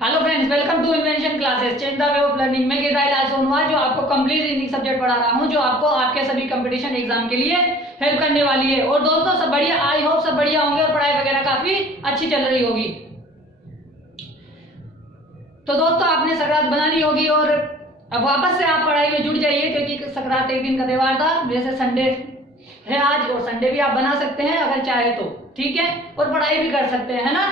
Hello friends, welcome to invention classes change the way of learning. मैं गिरधारी सोनवा जो आपको complete reasoning subject पढ़ा रहा हूं, जो आपको आपके सभी कंपटीशन एग्जाम के लिए हेल्प करने वाली है। और दोस्तों सब बढ़िया, आई होप सब बढ़िया होंगे और पढ़ाई वगैरह काफी अच्छी चल रही होगी। तो दोस्तों आपने संक्रांत बना ली होगी और अब वापस से आप पढ़ाई में जुड़ जाइए, क्योंकि संक्रांत एक दिन का त्योहार था। जैसे संडे है आज, और संडे भी आप बना सकते हैं अगर चाहे तो, ठीक है, और पढ़ाई भी कर सकते हैं, है ना।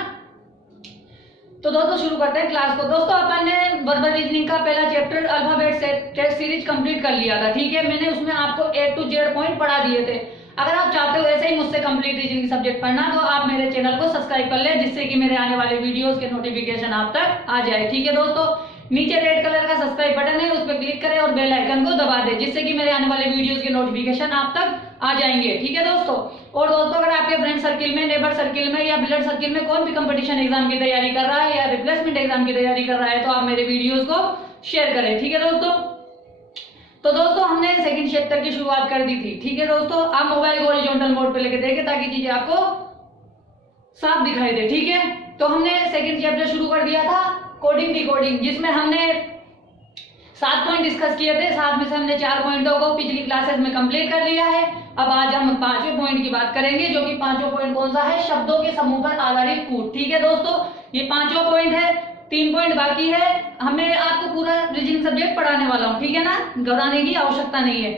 तो दोस्तों शुरू करते हैं क्लास को। दोस्तों अपन ने वर्बल रीजनिंग का पहला chapter alphabet set test series complete कर लिया था, ठीक है। मैंने उसमें आपको ए टू जेड पॉइंट पढ़ा दिए थे। अगर आप चाहते हो ऐसे ही मुझसे कंप्लीट रीजनिंग सब्जेक्ट पढ़ना, तो आप मेरे चैनल को सब्सक्राइब कर ले, जिससे कि मेरे आने वाले वीडियोस के नोटिफिकेशन आप तक आ जाए, ठीक है दोस्तों। नीचे रेड कलर का सब्सक्राइब बटन है, उस पर क्लिक करें और बेल आइकन को दबा दें, जिससे कि मेरे आने वाले वीडियोस के नोटिफिकेशन आप तक आ जाएंगे, ठीक है दोस्तों। और दोस्तों अगर आपके फ्रेंड सर्किल में, नेबर सर्किल में या ब्लड सर्किल में कोई भी कंपटीशन एग्जाम की तैयारी कर रहा है या रिप्लेसमेंट एग्जाम की तैयारी कर रहा है, तो आप मेरे वीडियोस को शेयर करें, ठीक है दोस्तों। तो दोस्तों हमने सेकंड चैप्टर की शुरुआत कर दी थी, ठीक है दोस्तों। आप मोबाइल को हॉरिजॉन्टल मोड पे लेके देखें ताकि चीजें आपको साफ दिखाई दे, ठीक है। तो हमने सेकंड चैप्टर शुरू कर दिया था कोडिंग डिकोडिंग, जिसमें हमने 7 पॉइंट डिस्कस किए थे। 7 में से हमने 4 पॉइंटों को पिछली क्लासेस में कंप्लीट कर लिया है। अब आज हम 5वें पॉइंट की बात करेंगे, जो कि 5वां पॉइंट कौन सा है? शब्दों के समूह पर आधारित कूट, ठीक है दोस्तों। ये 5वां पॉइंट है, 3 पॉइंट बाकी है। हमें आपको पूरा रीजनिंग सब्जेक्ट पढ़ाने वाला हूँ, ठीक है ना, घबराने की आवश्यकता नहीं है।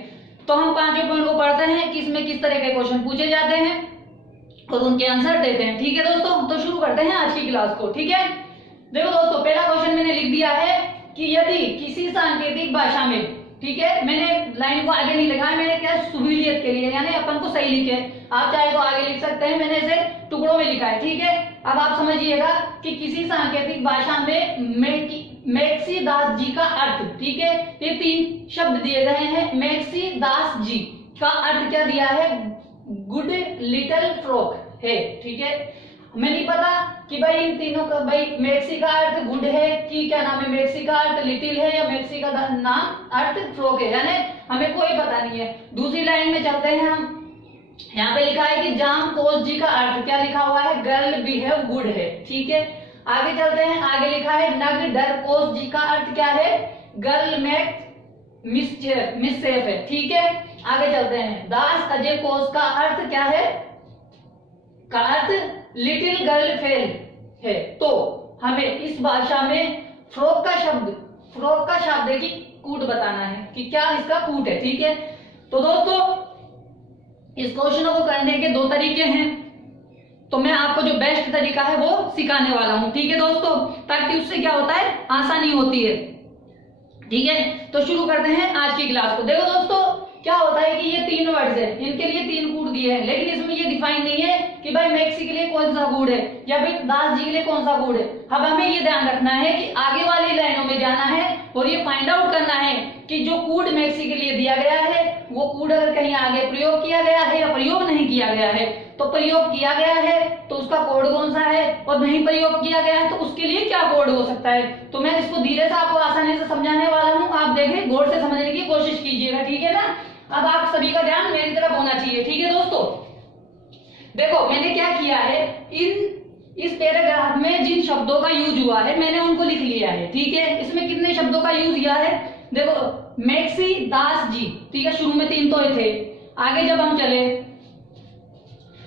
तो हम 5वें पॉइंट को पढ़ते हैं कि इसमें किस तरह के क्वेश्चन पूछे जाते हैं और उनके आंसर देते हैं, ठीक है दोस्तों। तो शुरू करते हैं आज की क्लास को, ठीक है। देखो दोस्तों पहला क्वेश्चन मैंने लिख दिया है कि यदि किसी सांकेतिक भाषा में, ठीक है, मैंने लाइन को आगे नहीं लिखा है, मैंने क्या सुविलियत के लिए, यानी अपन को सही लिखे। आप चाहे तो आगे लिख सकते हैं, मैंने इसे टुकड़ों में लिखा है, ठीक है। अब आप समझिएगा कि किसी सांकेतिक भाषा में मैक्सी दास जी का अर्थ, ठीक है, ये 3 शब्द दिए गए हैं। मैक्सी दास जी का अर्थ क्या दिया है? गुड लिटिल फ्रॉक है, ठीक है। हमें नहीं पता कि भाई इन तीनों का, भाई मैक्सी का अर्थ गुड है कि क्या नाम है, मैक्सी का अर्थ लिटिल है या मैक्सी का नाम अर्थ फ्रॉक है, यानी हमें कोई पता नहीं है। दूसरी लाइन में चलते हैं हम। यहाँ पे लिखा है कि जाम कोस जी का अर्थ क्या लिखा हुआ है? गर्ल बिहेव गुड है, ठीक है। आगे चलते हैं, आगे लिखा है नग डर कोस जी का अर्थ क्या है? गर्ल मेक मिससेफ है, ठीक है। आगे चलते हैं, दास अजय कोस का अर्थ क्या है? का अर्थ लिटिल गर्ल फेल है। तो हमें इस भाषा में फ्रॉक का शाब्दिक कूट बताना है कि क्या इसका कूट है, ठीक है। तो दोस्तों इस क्वेश्चन को करने के 2 तरीके हैं, तो मैं आपको जो बेस्ट तरीका है वो सिखाने वाला हूं, ठीक है दोस्तों, ताकि उससे क्या होता है, आसानी होती है, ठीक है। तो शुरू करते हैं आज की क्लास को। देखो दोस्तों क्या होता है कि ये 3 वर्ड्स है, इनके लिए 3 कूट दिए हैं, लेकिन इसमें ये डिफाइन नहीं है कि भाई मैक्सी के लिए कौन सा कूट है या फिर दास जी के लिए कौन सा कूट है। अब हमें ये ध्यान रखना है कि आगे वाली लाइनों में जाना है और ये फाइंड आउट करना है कि जो कूट मैक्सी के लिए दिया गया है वो कूट अगर कहीं आगे प्रयोग किया गया है या प्रयोग नहीं किया गया है। तो प्रयोग किया गया है तो उसका कोड कौन सा है, और नहीं प्रयोग किया गया है तो उसके लिए क्या कोड हो सकता है। तो मैं इसको धीरे से आपको आसानी से समझाने वाला हूँ, आप देखें, गौर से समझने की कोशिश कीजिएगा, ठीक है ना। अब आप सभी का ध्यान मेरी तरफ होना चाहिए, ठीक है दोस्तों। देखो मैंने क्या किया है, इस पैराग्राफ में जिन शब्दों का यूज हुआ है मैंने उनको लिख लिया है, ठीक है। इसमें कितने शब्दों का यूज किया है? देखो मैक्सी दास जी, ठीक है, शुरू में 3 तो थे। आगे जब हम चले,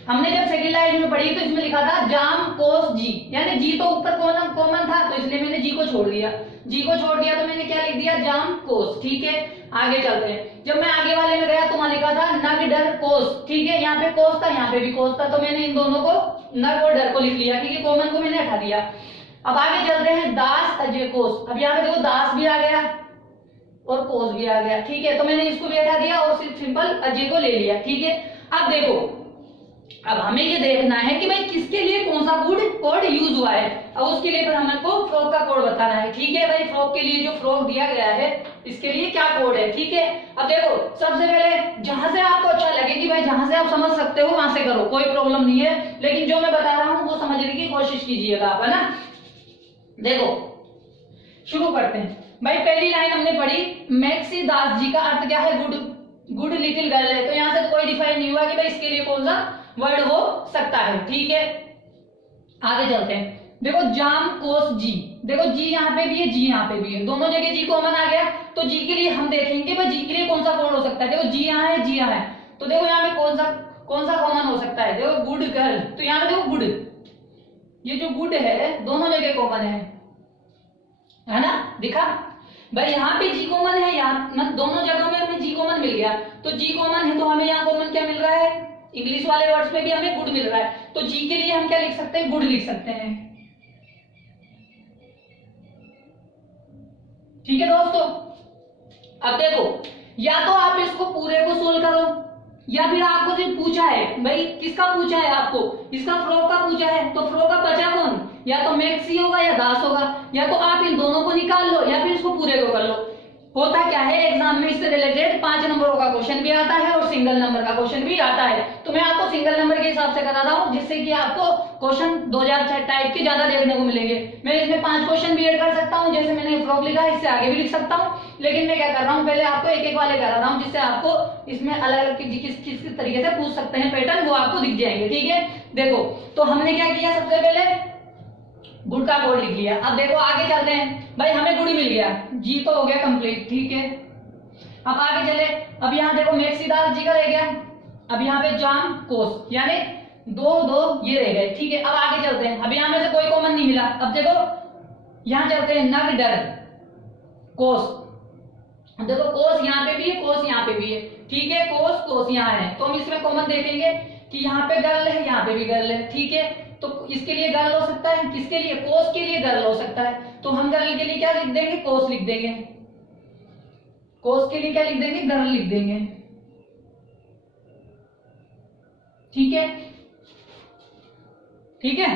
हमने जब सेकंड लाइन में पढ़ी तो इसमें लिखा था जाम कोस जी, यानी जी तो ऊपर कॉमन था, तो इसलिए मैंने जी को छोड़ दिया। तो मैंने क्या लिख दिया? जाम कोस, ठीक है। आगे चलते हैं, जब मैं आगे वाले में गया तो वहां लिखा था नग डर कोस, ठीक है, यहाँ पे कोस था, यहाँ पे भी कोस था, तो मैंने इन दोनों को, नग और डर को लिख लिया, ठीक है, कॉमन को मैंने हटा दिया। अब आगे चलते हैं, दास अजय कोस। अब यहाँ पे देखो दास भी आ गया और कोस भी आ गया, ठीक है, तो मैंने इसको भी हटा दिया और सिंपल अजय को ले लिया, ठीक है। अब देखो, अब हमें ये देखना है कि भाई किसके लिए कौन सा कोड यूज हुआ है। अब उसके लिए फिर हमको फ्रॉक का कोड बताना है, ठीक है। भाई फ्रॉक के लिए जो फ्रॉक दिया गया है इसके लिए क्या कोड है, ठीक है। अब देखो सबसे पहले जहां से आपको अच्छा लगे कि भाई जहां से आप समझ सकते हो वहां से करो, कोई प्रॉब्लम नहीं है, लेकिन जो मैं बता रहा हूं वो समझने की कोशिश कीजिएगा आप, है ना। देखो शुरू करते हैं। भाई पहली लाइन हमने पढ़ी, मैक्सी दास जी का अर्थ क्या है? गुड लिटिल गर्ल है। तो यहां से कोई डिफाइन नहीं हुआ कि भाई इसके लिए कौन सा वर्ड हो सकता है, ठीक है। आगे चलते हैं, देखो जाम कोस जी, देखो जी यहाँ पे भी है, जी यहाँ पे भी है, दोनों जगह जी कॉमन आ गया। तो जी के लिए हम देखेंगे भाई जी के लिए कौन सा कोड हो सकता है। देखो जी यहाँ है, जी यहाँ है, तो देखो यहाँ पे कौन सा कॉमन हो सकता है। देखो गुड गर्ल, तो यहाँ पे देखो गुड, ये जो गुड है दोनों जगह कॉमन है ना, दिखा भाई यहाँ पे जी कॉमन है, यहाँ दोनों जगहों में हमें जी कॉमन मिल गया। तो जी कॉमन है तो हमें यहाँ कॉमन क्या मिल रहा है, इंग्लिश वाले वर्ड्स में भी हमें गुड मिल रहा है। तो जी के लिए हम क्या लिख सकते हैं, गुड लिख सकते हैं। ठीक है दोस्तों, अब देखो या तो आप इसको पूरे को सोल्व करो, या फिर आपको जो पूछा है भाई, किसका पूछा है आपको, इसका फ्रॉक का पूछा है, तो फ्रॉक का बचा कौन, या तो मैक्स ही होगा या दास होगा। या तो आप इन दोनों को निकाल लो या फिर इसको पूरे को कर लो। होता क्या है एग्जाम में इससे रिलेटेड 5 नंबरों का क्वेश्चन भी आता है और सिंगल नंबर का क्वेश्चन भी आता है। तो मैं आपको सिंगल नंबर के हिसाब से करा रहा हूं, जिससे कि आपको क्वेश्चन 2000 टाइप के ज्यादा देखने को मिलेंगे। मैं इसमें 5 क्वेश्चन भी ऐड कर सकता हूं, जैसे मैंने फ्रॉक लिखा है इससे आगे भी लिख सकता हूं, लेकिन मैं क्या कर रहा हूं, पहले आपको एक एक वाले करा रहा हूं, जिससे आपको इसमें अलग अलग किस तरीके से पूछ सकते हैं पैटर्न, वो आपको दिख जाएंगे। ठीक है, देखो तो हमने क्या किया, सबसे पहले गुड का कोड लिख लिया। अब देखो आगे चलते हैं, भाई हमें गुड मिल गया, जी तो हो गया कंप्लीट। ठीक है, अब आगे चले, अब यहाँ देखो मैक्सीदास जी का रह गया, अब यहाँ पे जाम कोस, यानी दो दो ये रह गए। ठीक है, अब आगे चलते हैं, अब यहाँ में से कोई कॉमन नहीं मिला। अब देखो यहाँ चलते हैं, नग डर कोस, देखो कोस यहाँ पे भी है, कोस यहाँ पे भी है। ठीक है, कोस कोस यहाँ है, तो हम इसमें कॉमन देखेंगे कि यहाँ पे गर्ल है, यहाँ पे भी गर्ल है। ठीक है, तो इसके लिए गर्ल हो सकता है, किसके लिए, कोस के लिए गर्ल हो सकता है, तो हम गर्ल के लिए क्या लिख देंगे, कोस लिख देंगे। कोस के लिए क्या लिख देंगे, गर्ल लिख देंगे। ठीक है, ठीक है,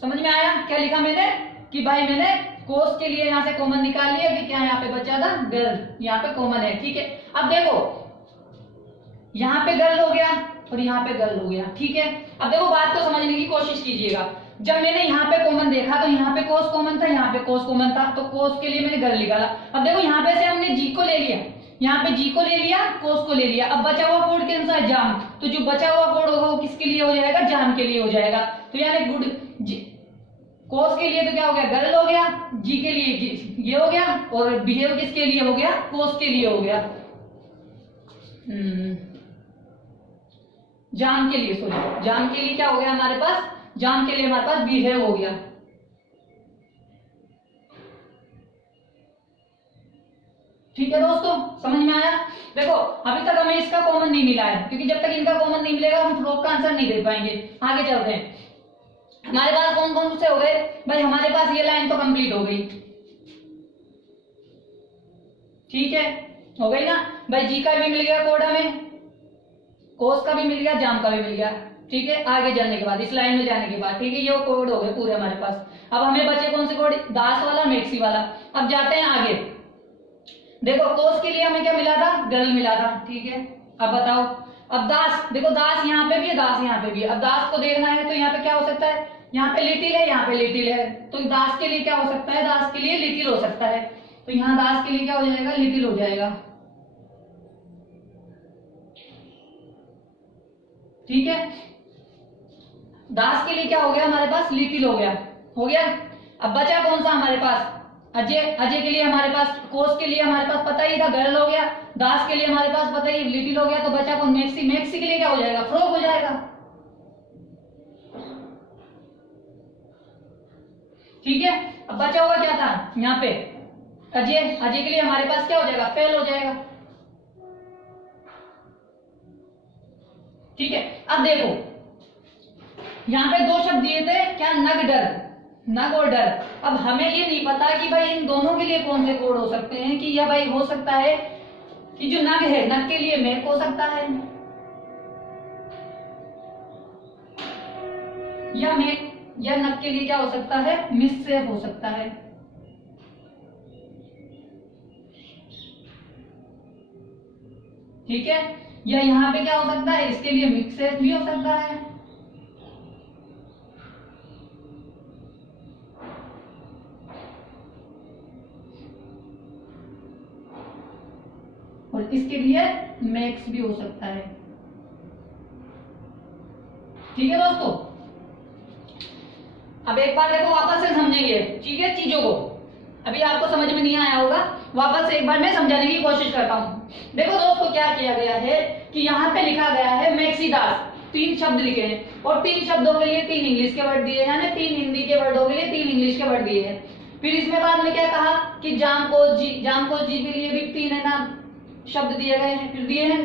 समझ में आया क्या लिखा मैंने, कि भाई मैंने कोस के लिए यहां से कॉमन निकाल लिया कि क्या यहाँ पे बचा था, गर्ल, यहाँ पे कॉमन है। ठीक है, अब देखो यहाँ पे गर्ल हो गया और यहाँ पे गर्ल हो गया। ठीक है, अब देखो बात को समझने की कोशिश कीजिएगा, जब मैंने यहाँ पे कॉमन देखा तो यहाँ पे कोस कॉमन था, यहाँ पे कोस कॉमन था, तो कोस के लिए मैंने गर्ल निकाला। अब देखो यहाँ पे से हमने जी को ले लिया, यहाँ पे जी को ले लिया, कोस को ले लिया, अब बचा हुआ कोड कौन सा है, जाम, तो जो बचा हुआ कोड होगा वो किसके लिए हो जाएगा, जाम के लिए हो जाएगा। तो यानी गुड कोस के लिए तो क्या हो गया, गर्ल हो गया, जी के लिए ये हो गया, और बिहेव किसके लिए हो गया, कोस के लिए हो गया, जाम के लिए, सॉरी जाम के लिए क्या हो गया हमारे पास, जाम के लिए हमारे पास बिहेव हो गया। ठीक है दोस्तों, समझ में आया। देखो अभी तक हमें इसका कॉमन नहीं मिला है, क्योंकि जब तक इनका कॉमन नहीं मिलेगा हम फ्रॉक का आंसर नहीं दे पाएंगे। आगे चलते हैं, हमारे पास कौन कौन से हो गए भाई, हमारे पास ये लाइन तो कंप्लीट हो गई। ठीक है, हो गई ना भाई, जी का भी मिल गया कोड हमें, कोस का भी मिल गया, जाम का भी मिल गया। ठीक है, आगे जाने के बाद, इस लाइन में जाने के बाद, ठीक है, ये कोड हो गए पूरे हमारे पास। अब हमें बचे कौन से कोड, दास वाला, मैक्सी वाला। अब जाते हैं आगे, देखो कोस के लिए हमें क्या मिला था, गर्ल मिला था। ठीक है, अब बताओ, अब दास, देखो दास यहाँ पे भी है, दास यहाँ पे भी है। अब दास को देखना है तो यहाँ पे क्या हो सकता है, यहाँ पे लिटिल है, यहाँ पे लिटिल है, तो दास के लिए क्या हो सकता है, दास के लिए लिटिल हो सकता है, तो यहाँ दास के लिए क्या हो जाएगा, लिटिल हो जाएगा। ठीक है, दास के लिए क्या हो गया हमारे पास, लिटिल हो गया, हो गया। अब बचा कौन सा हमारे पास, अजय, अजय के लिए हमारे पास, कोस के लिए हमारे पास पता ही था गर्ल हो गया, दास के लिए हमारे पास पता ही लिटिल हो गया, तो बचा कौन, मैक्सी, मैक्सी के लिए क्या हो जाएगा, फ्रॉक हो जाएगा। ठीक है, अब बचा हुआ क्या था यहाँ पे, अजय, अजय के लिए हमारे पास क्या हो जाएगा, फेल हो जाएगा। ठीक है, अब देखो यहाँ पे 2 शब्द दिए थे क्या, नग डर, नग और डर। अब हमें ये नहीं पता कि भाई इन दोनों के लिए कौन से कोड हो सकते हैं, कि या भाई हो सकता है कि जो नग है, नग के लिए मैक हो सकता है, या मैक, या नग के लिए क्या हो सकता है, मिस सेफ हो सकता है। ठीक है, या यहाँ पे क्या हो सकता है, इसके लिए मिक्स सेफ भी हो सकता है। और इसके लिए मैक्स भी हो सकता है। ठीक है दोस्तों, अब एक बार देखो वापस से समझेंगे, ठीक है, चीजों को। अभी आपको समझ में नहीं आया होगा, वापस से एक बार मैं समझाने की कोशिश करता हूँ। देखो दोस्तों क्या किया गया है कि यहाँ पे लिखा गया है मैक्सीदास, 3 शब्द लिखे हैं और 3 शब्दों के लिए 3 इंग्लिश के वर्ड दिए हैं, यानी 3 हिंदी के वर्डों के लिए 3 इंग्लिश के वर्ड दिए हैं। फिर इसमें बाद में क्या कहा कि जामकोस जी के लिए भी 3 है ना शब्द दिए गए हैं। फिर दिए हैं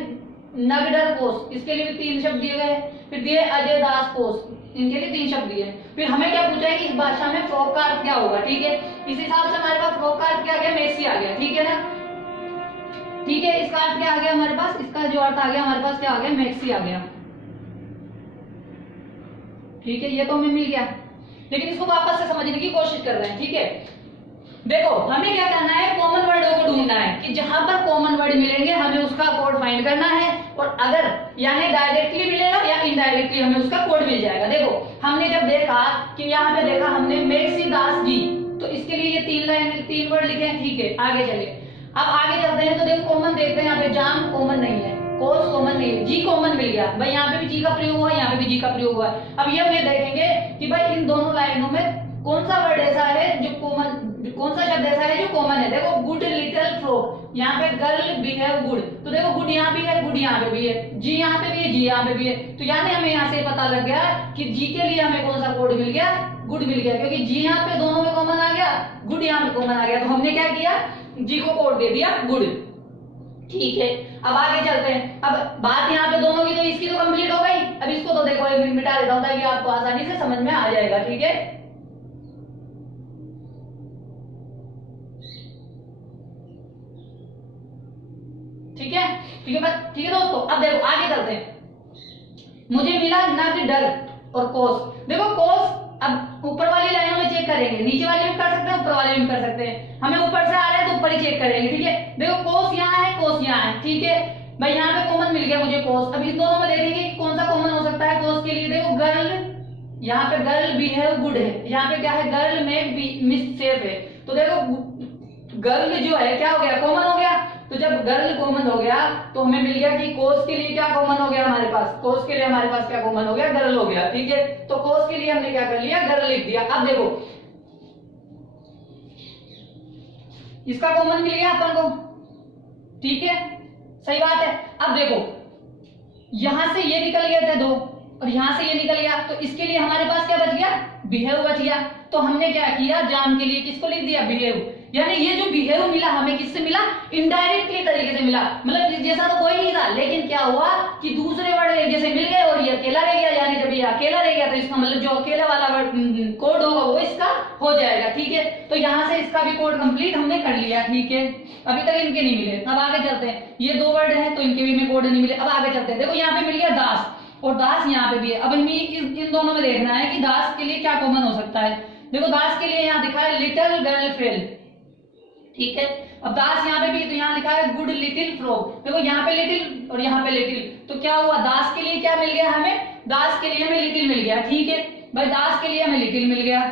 नगडर कोस, इसके लिए भी 3 शब्द दिए गए हैं। फिर दिए अजय दास कोस, इनके लिए 3 शब्द दिए हैं। फिर हमें क्या पूछा है कि इस भाषा में फ्रॉक का अर्थ क्या होगा, ठीक है। इस हिसाब से हमारे पास फ्रॉक का अर्थ क्या आ गया, मैक्सी आ गया, ठीक है ना। ठीक है, इसका अर्थ क्या आ गया हमारे पास, इसका जो अर्थ आ गया हमारे पास क्या आ गया, मैक्सी आ गया, ठीक है। ये तो हमें मिल गया, लेकिन इसको वापस से समझने की कोशिश कर रहे हैं, ठीक है। देखो हमें क्या करना है, कॉमन वर्डों को ढूंढना है कि जहां पर कॉमन वर्ड मिलेंगे हमें उसका कोड फाइंड करना है, और अगर यानी डायरेक्टली मिलेगा या इनडायरेक्टली हमें उसका कोड मिल जाएगा। देखो हमने जब देखा कि यहाँ पे देखा हमने मैक्सीदास जी, तो इसके लिए ये 3 वर्ड लिखे हैं, ठीक है। आगे चले, अब आगे चलते हैं तो देखो कॉमन देखते हैं, यहाँ पे जाम कॉमन नहीं है, कोस कॉमन नहीं है, जी कॉमन मिल गया भाई, यहाँ पे भी जी का प्रयोग हुआ, यहाँ पे भी जी का प्रयोग हुआ। अब ये हम ये देखेंगे कि भाई इन दोनों लाइनों में कौन सा वर्ड ऐसा है जो कॉमन, कौन सा शब्द ऐसा है जो कॉमन है। देखो गुड लिटिल फ्रॉक, यहाँ पे गर्ल बिहेव गुड, तो देखो गुड यहाँ भी है, गुड यहाँ पे भी है, जी यहाँ पे भी है, जी यहाँ पे भी है, तो यानी हमें यहाँ से पता लग गया कि जी के लिए हमें कौन सा कोड मिल गया, गुड मिल गया, क्योंकि जी यहाँ पे दोनों में कॉमन आ गया, गुड यहाँ पे कॉमन आ गया, तो हमने क्या किया, जी को कोड दे दिया गुड, ठीक है। अब आगे चलते हैं, अब बात यहाँ पे दोनों की तो इसकी तो कंप्लीट हो गई। अब इसको तो देखो एक मिनट मिटा देता हूँ ताकि आपको आसानी से समझ में आ जाएगा, ठीक है। ठीक है, ठीक है, ठीक है दोस्तों। अब देखो आगे चलते हैं, मुझे मिला नग डर और कोस। देखो कोस अब ऊपर वाली लाइनों में चेक करेंगे, नीचे वाले में कर सकते हैं, ऊपर वाले में कर सकते हैं, हमें ऊपर से आ रहा है तो ऊपर ही चेक करेंगे, ठीक है। देखो कोस यहाँ है, कोस यहाँ है, ठीक है भाई, यहाँ पे कॉमन मिल गया मुझे कोस। अब इस दोनों में देखेंगे कौन सा कॉमन हो सकता है कोस के लिए। देखो गर्ल, यहाँ पे गर्ल बिहेव गुड है, यहाँ पे क्या है, गर्ल मेक मिससेफ है, तो देखो गर्ल जो है क्या हो गया, कॉमन हो गया। तो जब गर्ल कॉमन हो गया तो हमें मिल गया कि कोस के लिए क्या कॉमन हो गया हमारे पास, कोस के लिए हमारे पास क्या कॉमन हो गया, गर्ल हो गया, ठीक है। तो कोस के लिए हमने क्या कर लिया, गर्ल लिख दिया। अब देखो इसका कॉमन मिल गया अपन को, ठीक है, सही बात है। अब देखो यहां से ये निकल गए थे 2 और यहां से ये निकल गया, तो इसके लिए हमारे पास क्या बच गया, बिहेव बच गया। तो हमने क्या किया, जान के लिए किसको लिख दिया, बिहेव। यानी ये जो बिहेव मिला हमें किससे मिला, इनडायरेक्टली तरीके से मिला, मतलब इस जैसा तो कोई नहीं था, लेकिन क्या हुआ कि दूसरे वर्ड एक जैसे मिल गए और ये अकेला रह गया। यानी जब ये अकेला रह गया तो इसका मतलब जो अकेला वाला वर्ड कोड होगा वो इसका हो जाएगा, ठीक है। तो यहाँ से इसका भी कोड कंप्लीट हमने कर लिया, ठीक है। अभी तक इनके नहीं मिले, अब आगे चलते हैं। ये 2 वर्ड है तो इनके भी हमें कोड नहीं मिले। अब आगे चलते हैं, देखो यहाँ पे मिल गया दास और दास यहाँ पे भी है। अब हमें इन दोनों में देखना है कि दास के लिए क्या कॉमन हो सकता है। देखो दास के लिए यहाँ दिखा है लिटिल गर्ल फेल, ठीक है। अब दास यहाँ पे भी, तो यहाँ लिखा है गुड लिटिल फ्रॉक। देखो यहाँ पे लिटिल और यहाँ पे लिटिल, तो क्या हुआ, दास के लिए क्या मिल गया हमें, दास के लिए हमें लिटिल मिल गया, ठीक है भाई, दास के लिए हमें लिटिल मिल गया।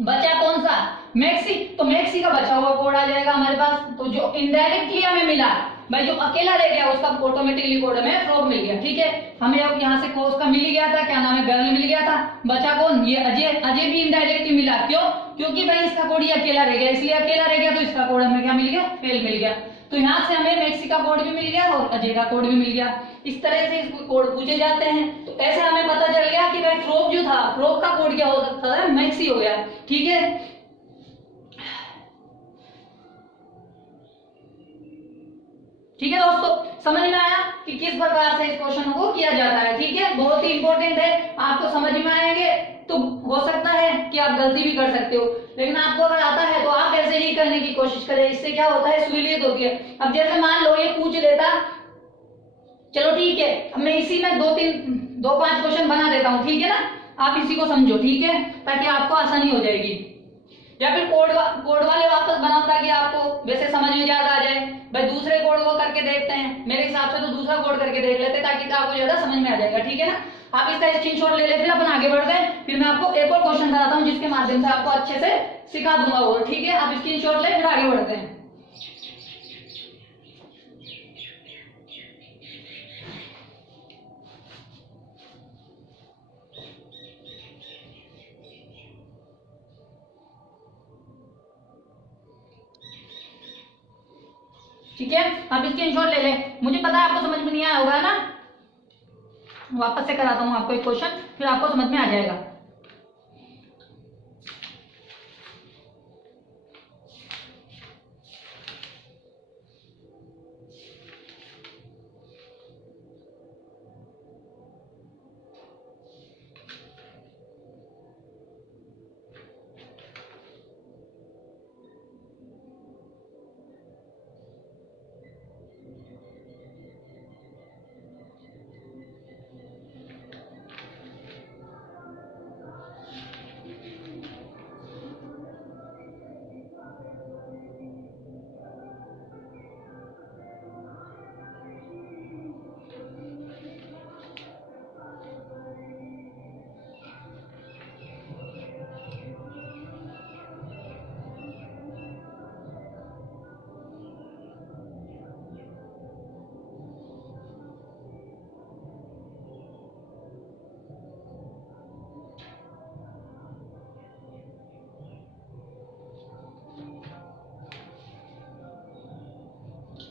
बचा कौन सा, मैक्सी, तो मैक्सी का बचा हुआ कोड आ जाएगा हमारे पास। तो जो इनडायरेक्टली हमें मिला भाई, जो अकेला रह गया उसका ऑटोमेटिकली कोड हमें फ्रॉक मिल गया, ठीक है। हमें अब यहाँ से कोस का मिल ही गया था, क्या नाम है, गर्ल मिल गया था। बचा कौन, ये अजय। अजय भी इनडायरेक्टली मिला, क्यों, क्योंकि भाई इसका कोड ही अकेला रह गया, इसलिए अकेला रह गया, तो इसका कोड हमें क्या मिल गया, फेल मिल गया। तो यहाँ से हमें मैक्सी का कोड भी मिल गया और अजय का कोड भी मिल गया। इस तरह से इसको कोड पूछे जाते हैं। तो ऐसे हमें पता चल गया कि भाई फ्रॉक जो था, फ्रॉक का कोड क्या हो सकता है, मैक्सी हो गया, ठीक है। ठीक है दोस्तों, समझ में आया कि किस प्रकार से इस क्वेश्चन को किया जाता है, ठीक है। बहुत ही इंपॉर्टेंट है, आपको समझ में आएंगे तो हो सकता है कि आप गलती भी कर सकते हो, लेकिन आपको अगर आता है तो आप ऐसे ही करने की कोशिश करें। इससे क्या होता है, सहूलियत होती है। अब जैसे मान लो ये पूछ लेता, चलो ठीक है, अब मैं इसी में 2-5 क्वेश्चन बना देता हूँ, ठीक है ना। आप इसी को समझो, ठीक है, ताकि आपको आसानी हो जाएगी। या फिर कोड वाले वापस बनाओ ताकि आपको वैसे समझ में ज्यादा आ जाए। भाई दूसरे कोड को करके देखते हैं, मेरे हिसाब से तो दूसरा कोड करके देख लेते ताकि आपको ज्यादा समझ में आ जाएगा, ठीक है ना। आप इसका स्क्रीनशॉट ले लेते, अपन आगे बढ़ते हैं। फिर मैं आपको एक और क्वेश्चन कराता हूँ जिसके माध्यम से आपको अच्छे से सिखा दूंगा और, ठीक है। आप स्क्रीनशॉट ले, फिर आगे बढ़ते हैं। ठीक है, आप स्क्रीनशॉट ले लें। मुझे पता है आपको समझ में नहीं आया होगा ना, वापस से कराता हूँ आपको एक क्वेश्चन, फिर आपको समझ में आ जाएगा।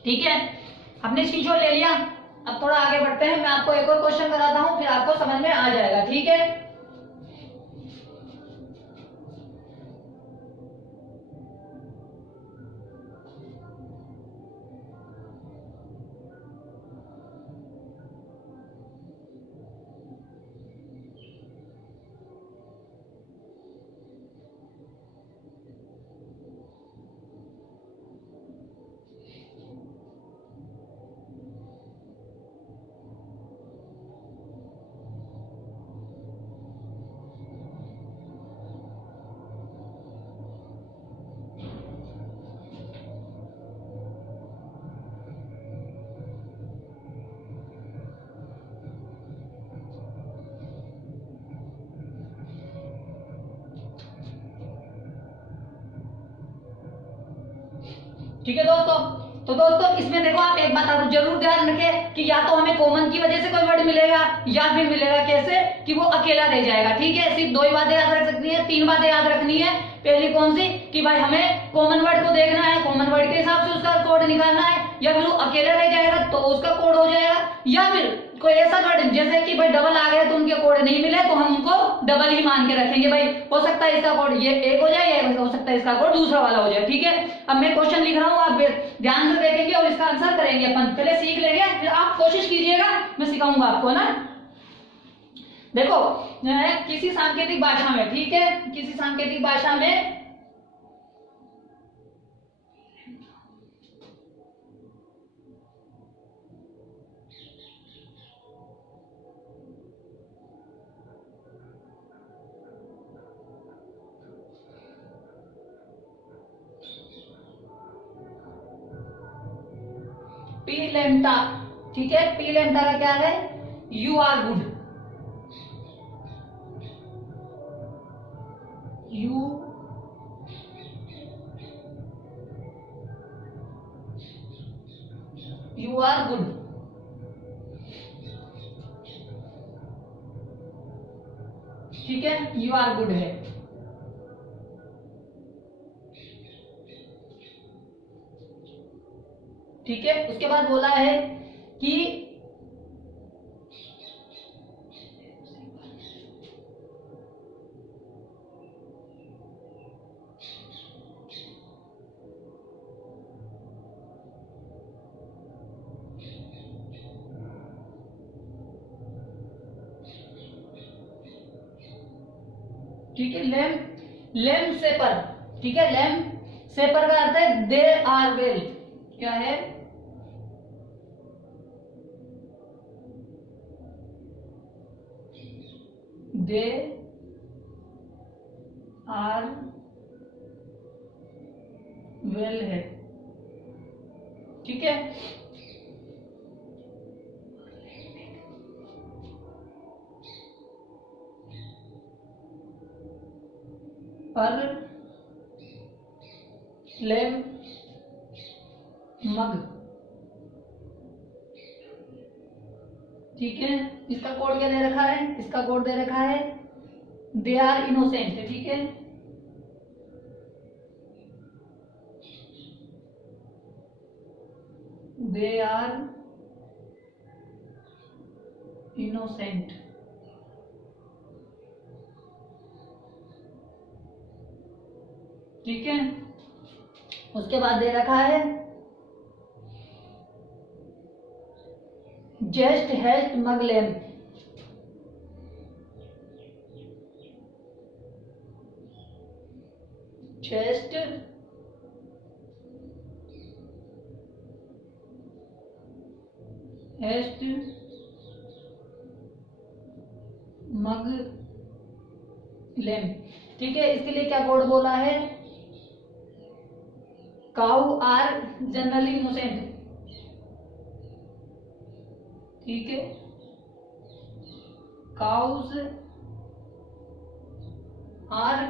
ठीक है, आपने स्क्रीनशॉट ले लिया। अब थोड़ा आगे बढ़ते हैं, मैं आपको एक और क्वेश्चन कराता हूं, फिर आपको समझ में आ जाएगा। ठीक है, ठीक है दोस्तों। तो दोस्तों इसमें देखो, आप एक बात आप जरूर ध्यान रखें कि या तो हमें कॉमन की वजह से कोई वर्ड मिलेगा, या फिर मिलेगा कैसे कि वो अकेला रह जाएगा। ठीक है, सिर्फ 2 ही बातें याद रख सकती है, 3 बातें याद रखनी है। पहली कौन सी कि भाई हमें कॉमन वर्ड को देखना है, कॉमन वर्ड के हिसाब से उसका कोड निकालना है, या फिर वो अकेला रह जाएगा तो उसका कोड हो जाएगा, या फिर कोई ऐसा वर्ड जैसे कि भाई डबल आ गए तो उनके कोड नहीं मिले तो हम उनको डबल ही मान के रखेंगे। भाई हो सकता है इसका कोड ये एक हो जाए, या हो सकता है इसका कोड दूसरा वाला हो जाए। ठीक है, अब मैं क्वेश्चन लिख रहा हूँ, आप ध्यान से देखेंगे और इसका आंसर करेंगे। अपन पहले सीख लेंगे, फिर आप कोशिश कीजिएगा, मैं सिखाऊंगा आपको ना। देखो किसी सांकेतिक भाषा में, ठीक है, किसी सांकेतिक भाषा में पी लेम्टा, ठीक है, पी लेम्टा का क्या है, you are good, you are good. ठीक है, यू आर गुड है। ठीक है, उसके बाद बोला है कि ठीक है, लेम सेपर, ठीक है, लेम सेपर का अर्थ है दे आर वेल, क्या है, दे आर वेल है। ठीक है, पर लेम मग, ठीक है, इसका कोड क्या दे रखा है, इसका कोड दे रखा है दे आर इनोसेंट। ठीक है, दे आर इनोसेंट। ठीक है, उसके बाद दे रखा है जस्ट हैस्ट मग लैम्प। चेस्ट हेस्ट मग लैम्प। ठीक है, इसके लिए क्या कोड बोला है? Cow are generally innocent. ठीक है, काउज आर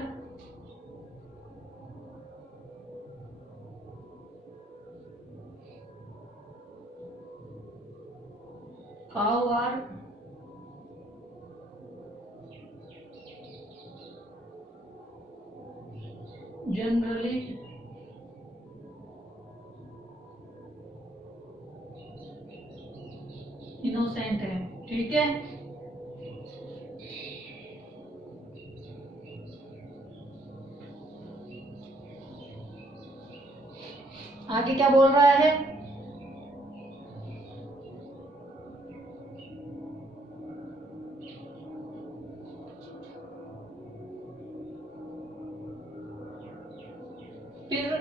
जनरली इनोसेंट है। ठीक है, आगे क्या बोल रहा है? फिर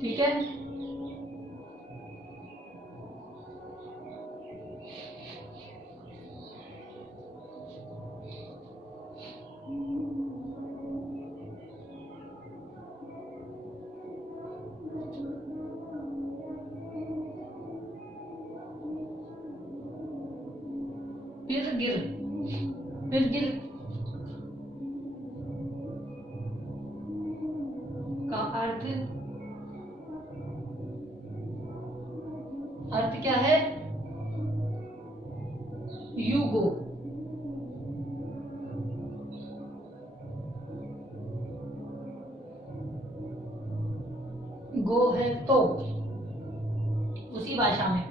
ठीक है, फिर गिर का अर्थ क्या है? यू गो। गो है तो, उसी भाषा में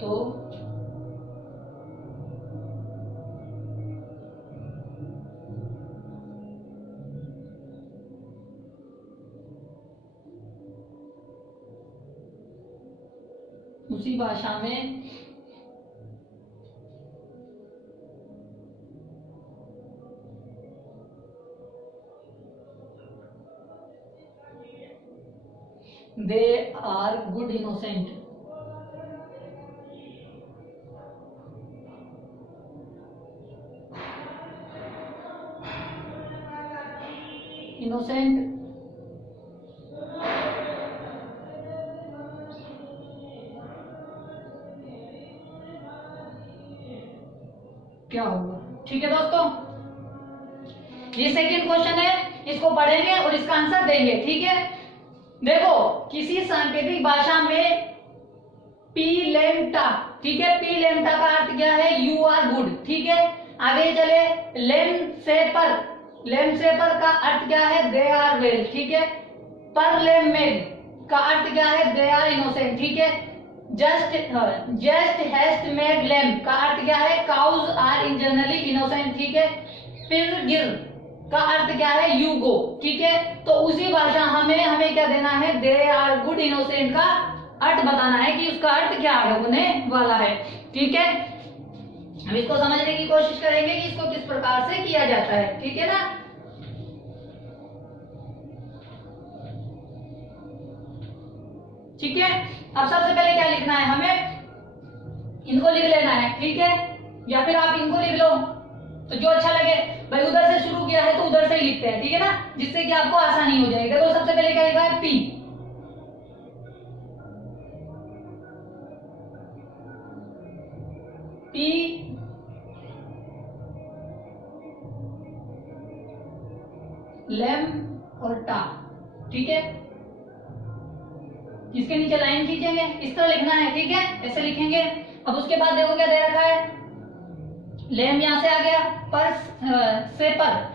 तो उसी भाषा में they are good innocent. Innocent क्या होगा? ठीक है दोस्तों, ये सेकंड क्वेश्चन है, इसको पढ़ेंगे और इसका आंसर देंगे। ठीक है, देखो, किसी सांकेतिक भाषा में पी लेम्टा, ठीक है, पी लेम्टा का अर्थ क्या है? You are good. ठीक है, आगे चले, लेम सेपर का अर्थ क्या है? They are well. ठीक है, पर लेम मेड का अर्थ क्या है? They are innocent. ठीक है, जस्ट हैस्ट मेड लैम्प का अर्थ क्या है? Cows are in generally innocent. ठीक है, फिर गिर का अर्थ क्या है? You go. ठीक है, तो उसी भाषा हमें क्या देना है? दे आर गुड इनोसेंट का अर्थ बताना है कि उसका अर्थ क्या है, होने वाला है। ठीक है, हम इसको समझने की कोशिश करेंगे कि इसको किस प्रकार से किया जाता है। ठीक है ना? ठीक है, अब सबसे पहले क्या लिखना है? हमें इनको लिख लेना है। ठीक है, या फिर आप इनको लिख लो, तो जो अच्छा लगे। भाई उधर से शुरू किया है तो उधर से ही लिखते हैं। ठीक है ना, जिससे कि आपको आसानी हो जाएगा। तो सबसे पहले क्या लिखा है? पी। पी लेम और टा। ठीक है, इसके नीचे लाइन खींचेंगे, इस तरह लिखना है। ठीक है, ऐसे लिखेंगे। अब उसके बाद देखो क्या दे रखा है? लेम यहां से आ गया, पर से पर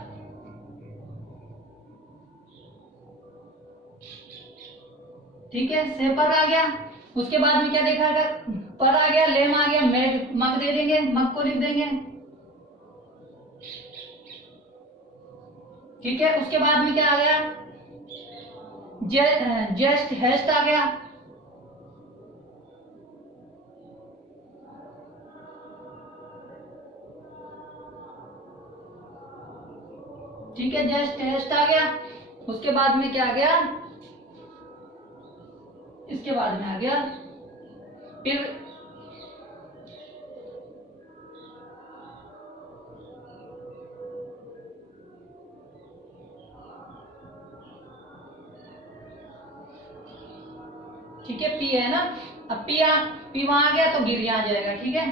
ठीक है, से पर आ गया। उसके बाद में क्या देखा, पर आ गया, लेम आ गया, मग दे देंगे, मग को लिख देंगे। ठीक है, उसके बाद में क्या आ गया, जस्ट हेस्ट आ गया। ठीक है, जस्ट हेस्ट आ गया। उसके बाद में क्या आ गया, इसके बाद में आ गया फिर ठीक है, पी है ना। अब पी वहां आ गया तो गिर यहाँ आ जाएगा। ठीक है,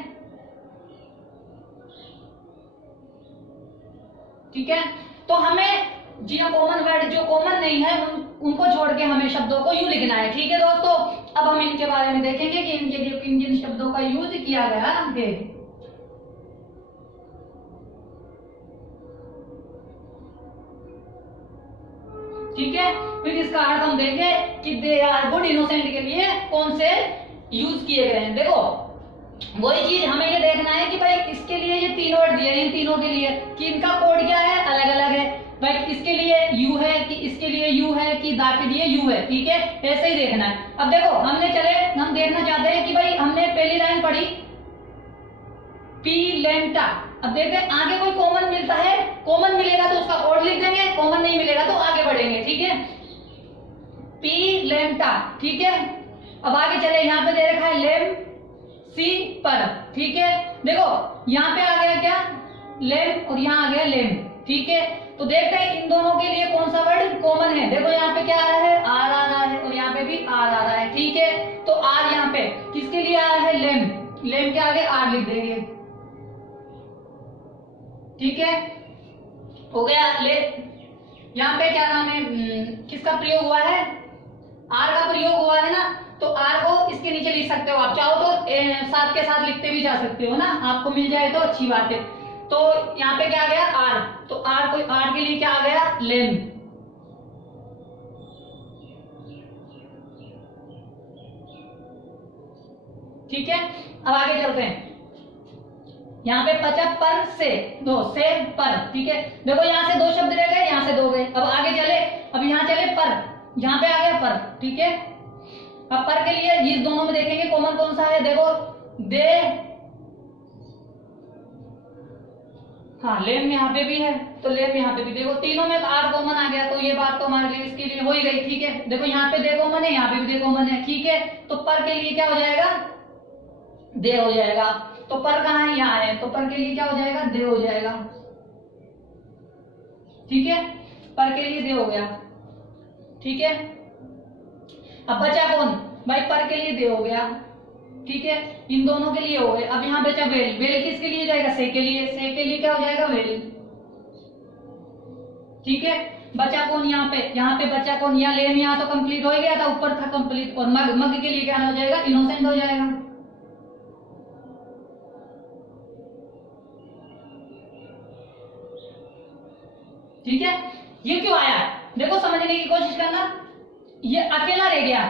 ठीक है। तो हमें जी कॉमन वर्ड जो कॉमन नहीं है उनको छोड़ के हमें शब्दों को यूं लिखना है। ठीक है दोस्तों, अब हम इनके बारे में देखेंगे कि इनके लिए किन किन शब्दों का यूज किया गया है। ठीक है, फिर इसका अर्थ हम देंगे कि दे आर गुड इनोसेंट के लिए कौन से यूज किए गए हैं। देखो वही चीज हमें ये देखना है कि भाई इसके लिए ये तीन वर्ड दिए इन तीनों के लिए कि इनका कोड क्या है, अलग अलग है। भाई इसके लिए यू है कि इसके लिए यू है कि दा के लिए यू है। ठीक है, ऐसे ही देखना है। अब देखो हम देखना चाहते हैं कि भाई हमने पहली लाइन पढ़ी पी लेंटा। अब देखते हैं आगे कोई कॉमन मिलता है, कॉमन मिलेगा तो उसका कोड लिख देंगे, कॉमन नहीं मिलेगा तो आगे बढ़ेंगे। ठीक है, पी लेंटा। ठीक है, अब आगे चले, यहाँ पे दे रखा है लेम सी पर। ठीक है, देखो यहाँ पे आ गया क्या, लेम, और यहाँ आ गया लेम। ठीक है, तो देखते हैं इन दोनों के लिए कौन सा वर्ड कॉमन है। देखो यहाँ पे क्या आ रहा है, आर आ रहा है, और यहाँ पे भी आर आ रहा है। ठीक है, तो आर यहाँ पे किसके लिए आया है, लेम, लेम के आगे आर लिख देंगे। ठीक है, हो गया। ले यहाँ पे क्या नाम है, किसका प्रयोग हुआ है, आर का प्रयोग हुआ है ना, तो आर को इसके नीचे लिख सकते हो आप, चाहो तो साथ के साथ लिखते भी जा सकते हो ना, आपको मिल जाए तो अच्छी बात है। तो यहाँ पे क्या आ गया, आर, तो आर के लिए क्या आ गया, लेम। ठीक है, अब आगे चलते हैं। यहाँ पे बचा पर से पर। ठीक है, देखो यहाँ से दो शब्द रह गए, यहाँ से दो गए। अब आगे चले, अब यहाँ चले पर, यहाँ पे आ गया पर। ठीक है, अब पर के लिए इस दोनों में देखेंगे कॉमन कौन सा है। देखो दे, हाँ लेम यहाँ पे भी है, तो लेम यहाँ पे भी, देखो तीनों में आर कॉमन आ गया, तो ये बात तो हमारे लिए इसके लिए हो ही गई। ठीक है, देखो यहाँ पे दे कॉमन है, यहाँ पे भी दे कॉमन है। ठीक है, तो पर के लिए क्या हो जाएगा, दे हो जाएगा। तो पर कहाँ है, यहाँ है, तो पर के लिए क्या हो जाएगा, दे हो जाएगा। ठीक है, पर के लिए दे हो गया। ठीक है, अब बचा कौन, भाई पर के लिए दे हो गया। ठीक है, इन दोनों के लिए हो गए। अब यहाँ बचा वेल, वेल किसके लिए जाएगा, से के लिए, से के लिए क्या हो जाएगा, वेल। ठीक है, बचा कौन यहाँ पे बचा कौन, यहाँ लेम, यहाँ तो कंप्लीट हो ही गया था, ऊपर था कंप्लीट। और मग, मग के लिए क्या हो जाएगा, इनोसेंट हो जाएगा। ठीक है, ये क्यों आया, देखो समझने की कोशिश करना। ये अकेला रह गया,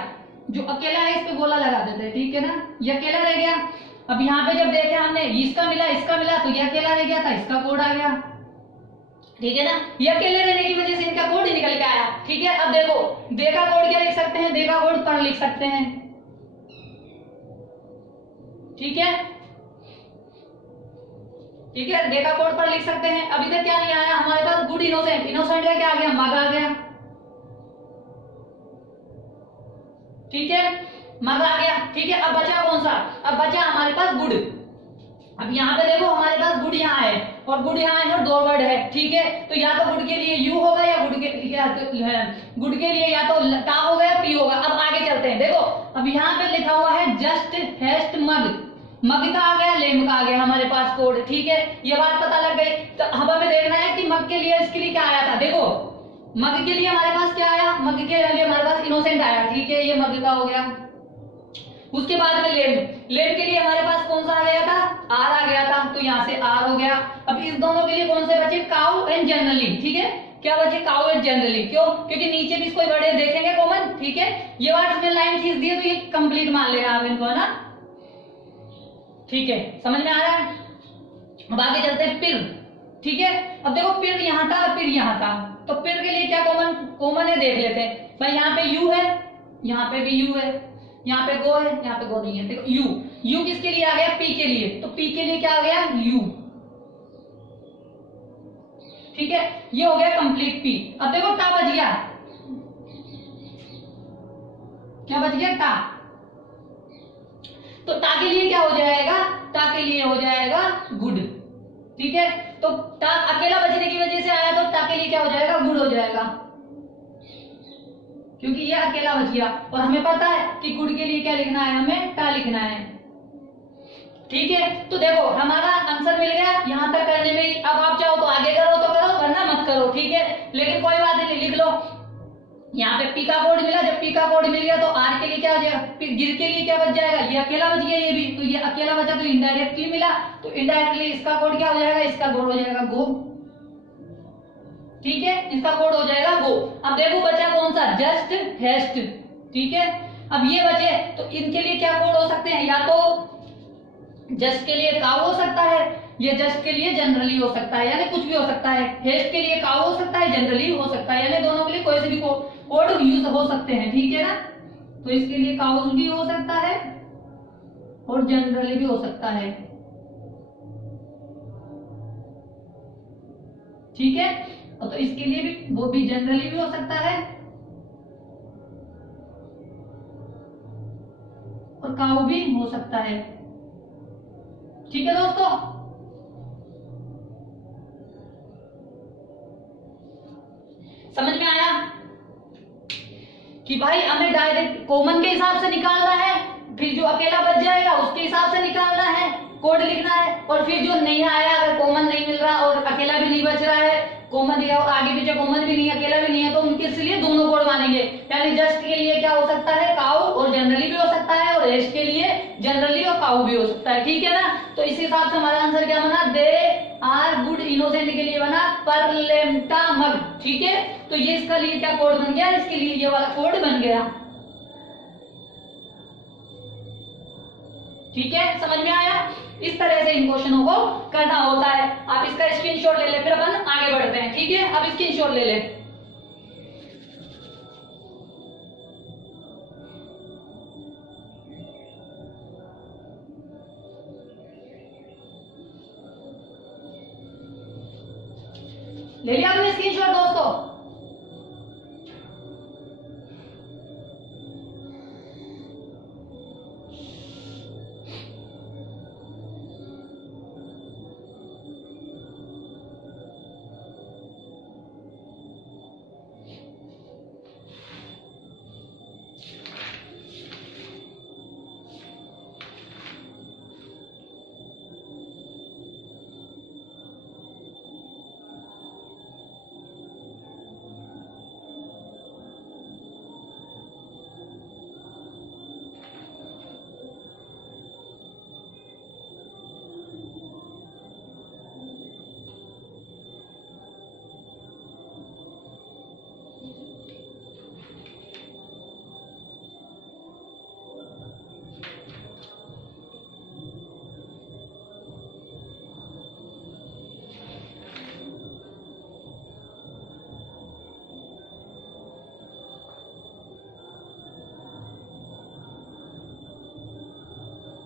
जो अकेला है इस पे गोला लगा देते हैं। ठीक है ना, ये अकेला रह गया। अब यहाँ पे जब देखे हमने इसका मिला तो ये अकेला रह गया था, इसका कोड आ गया। ठीक है ना, ये अकेले रहने की वजह से इनका कोड ही निकल के आया। ठीक है, अब देखो दे का कोड क्या लिख सकते हैं, दे का कोड पर लिख सकते हैं। ठीक है, ठीक है, दे का कोड पर लिख सकते हैं। अभी तक क्या नहीं आया हमारे पास, गुड इनोसेंट, इनोसेंट का क्या आ गया, मग आ गया। ठीक है, मग आ गया। ठीक है, अब बचा कौन सा, अब बचा हमारे पास गुड। अब यहाँ पे देखो हमारे पास गुड यहाँ है और गुड यहाँ है और दो वर्ड है। ठीक है, तो या तो गुड के लिए यू होगा या गुड के लिए या तो टा होगा या पी होगा। अब आगे चलते हैं, देखो अब यहाँ पे लिखा हुआ है जस्ट हेस्ट मग, मग का आ गया, लेम का आ गया हमारे पास कोड। ठीक है, ये बात पता लग गई। तो अब हमें देखना है कि मग के लिए इसके लिए क्या आया था। देखो मग के लिए हमारे पास क्या आया, मग के लिए हमारे पास इनोसेंट आया। ठीक है, ये मग का हो गया। उसके बाद में लेम, लेम के लिए हमारे पास कौन सा आ गया था, आर आ गया था, तो यहाँ से आर हो गया। अब इस दोनों के लिए कौन से बचे, काउ एंड जनरली। ठीक है, क्या बचे, काउ एट जनरली। क्यों, क्योंकि नीचे भी कोई वर्ड देखेंगे कॉमन, ठीक है। ये वर्ड में लाइन खींच दी है तो ये कंप्लीट मान लेना आप इनको, है ना, ठीक है, समझ में आ रहा है। अब आगे चलते हैं पिर, ठीक है। अब देखो पिर यहाँ था, पिर यहाँ था, तो पिर के लिए क्या कॉमन कॉमन है देख लेते हैं भाई। यहाँ पे यू है, यहाँ पे भी यू है, यहाँ पे गो है, यहाँ पे गो नहीं है। देखो यू, यू किसके लिए आ गया, पी के लिए, तो पी के लिए क्या आ गया, यू, ठीक है। ये हो गया कंप्लीट पी। अब देखो टा बच गया, क्या बच गया, टा। तो टा के लिए क्या हो जाएगा, टा के लिए हो जाएगा गुड, ठीक है। तो टा अकेला बचने की वजह से आया तो टा के लिए क्या हो जाएगा, गुड हो जाएगा, क्योंकि ये अकेला बच गया। और हमें पता है कि गुड के लिए क्या लिखना है, हमें टा लिखना है, ठीक है। तो देखो हमारा आंसर मिल गया यहां तक करने में ही। अब आप चाहो तो आगे करो तो करो, वरना मत करो, ठीक है। लेकिन कोई बात नहीं, लिख लो। यहाँ पे पी का कोड मिला, जब पी का कोड मिल गया तो आर के लिए क्या हो जाएगा, गिर के लिए क्या बच जाएगा, ये अकेला बच गया, ये भी तो ये अकेला बचा तो इनडायरेक्टली मिला, तो इनडायरेक्टली इसका कोड क्या हो जाएगा, इसका कोड हो जाएगा गो, ठीक है, इसका कोड हो जाएगा गो। अब देखो बचा कौन सा, जस्ट हेस्ट, ठीक है। अब ये बचे तो इनके लिए क्या कोड हो सकते हैं, या तो जस्ट के लिए काउ हो सकता है, ये जस्ट के लिए जनरली हो सकता है, यानी कुछ भी हो सकता है। हेस्ट के लिए काउ हो सकता है, जनरली हो सकता है, यानी दोनों के लिए कोई से भी कोड यूज हो सकते हैं, ठीक है ना। तो इसके लिए काउस भी हो सकता है और जनरली भी हो सकता है, ठीक है। तो इसके लिए भी वो भी जनरली भी हो सकता है और काउ भी हो सकता है, ठीक है दोस्तों। समझ में आया कि भाई हमें डायरेक्ट कॉमन के हिसाब से निकालना है, फिर जो अकेला बच जाएगा उसके हिसाब से निकालना है, कोड लिखना है, और फिर जो नहीं आया, अगर कॉमन नहीं मिल रहा और अकेला भी नहीं बच रहा है, कॉमन दिया और आगे पीछे कॉमन भी नहीं है, अकेला भी नहीं है, तो उनके लिए दोनों कोड मानेंगे। यानी जस्ट के लिए क्या हो सकता है, काउ और जनरली भी हो सकता है, और एस के लिए जनरली और काउ भी हो सकता है, ठीक है ना। तो इस हिसाब से हमारा आंसर क्या बना, दे आर गुड इनोसेंट के लिए बना परलेम्टा मग, ठीक है। तो ये इसका लिए क्या कोड बन गया, इसके लिए ये वाला कोड बन गया, ठीक है। समझ में आया, इस तरह से इन क्वेश्चनों को करना होता है। आप इसका स्क्रीनशॉट ले ले, फिर अपन आगे बढ़ते हैं, ठीक है। अब स्क्रीनशॉट ले ले, ले लिया आपने स्क्रीनशॉट दोस्तों।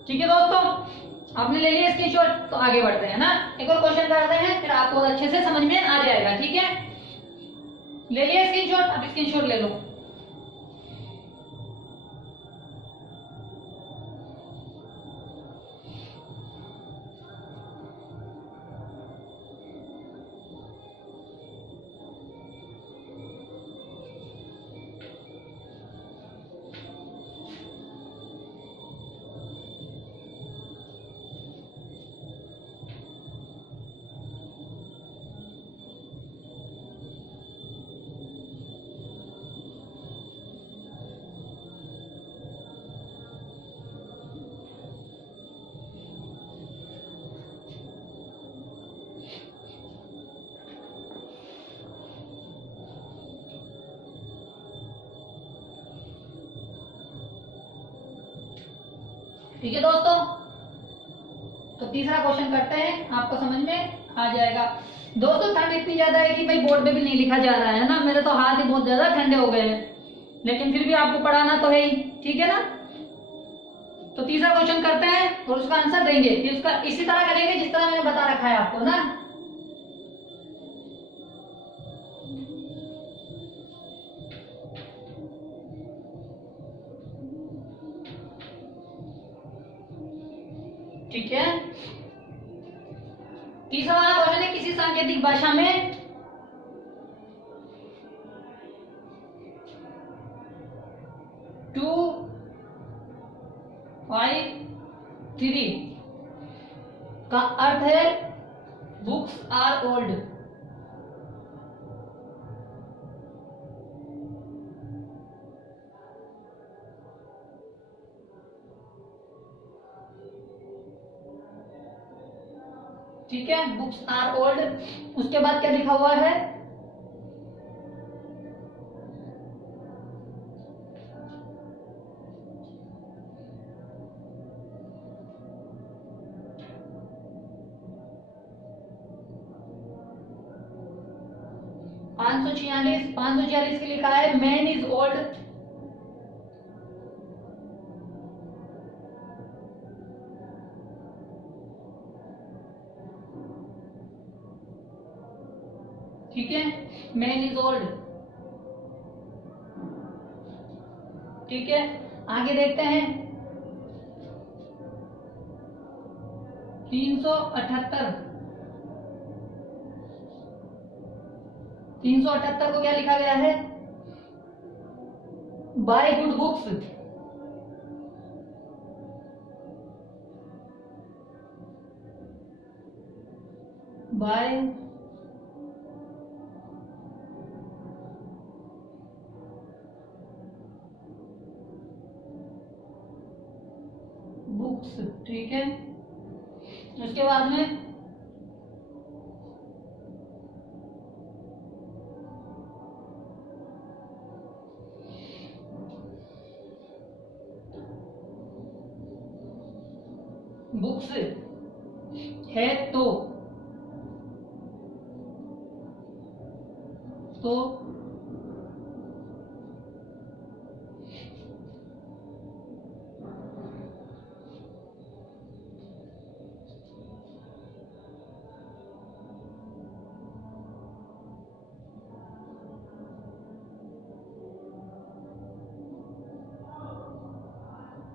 ठीक है दोस्तों, आपने ले लिया स्क्रीनशॉट, तो आगे बढ़ते हैं ना। एक और क्वेश्चन करते हैं, फिर आपको अच्छे से समझ में आ जाएगा, ठीक है। ले लिया स्क्रीनशॉट, अब स्क्रीनशॉट ले लो। ठीक है दोस्तों, तो तीसरा क्वेश्चन करते हैं, आपको समझ में आ जाएगा। दोस्तों ठंड इतनी ज्यादा है कि भाई बोर्ड पे भी नहीं लिखा जा रहा है ना, मेरे तो हाथ ही बहुत ज्यादा ठंडे हो गए हैं, लेकिन फिर भी आपको पढ़ाना तो है ही, ठीक है ना। तो तीसरा क्वेश्चन करते हैं और उसका आंसर देंगे, उसका इसी तरह करेंगे जिस तरह मैंने बता रखा है आपको ना। ठीक है, तीसरा वाला क्वेश्चन है, किसी सांकेतिक भाषा में टू 5 3 का अर्थ है बुक्स आर ओल्ड। ठीक है, बुक्स आर ओल्ड। उसके बाद क्या लिखा हुआ है, पाँच सौ छियालीस के लिखा है मैन इज ओल्ड। ठीक है, मैन इज ओल्ड। ठीक है, आगे देखते हैं 378 को क्या लिखा गया है, buy good books. Buy books. ठीक है, उसके बाद में बुक्स है तो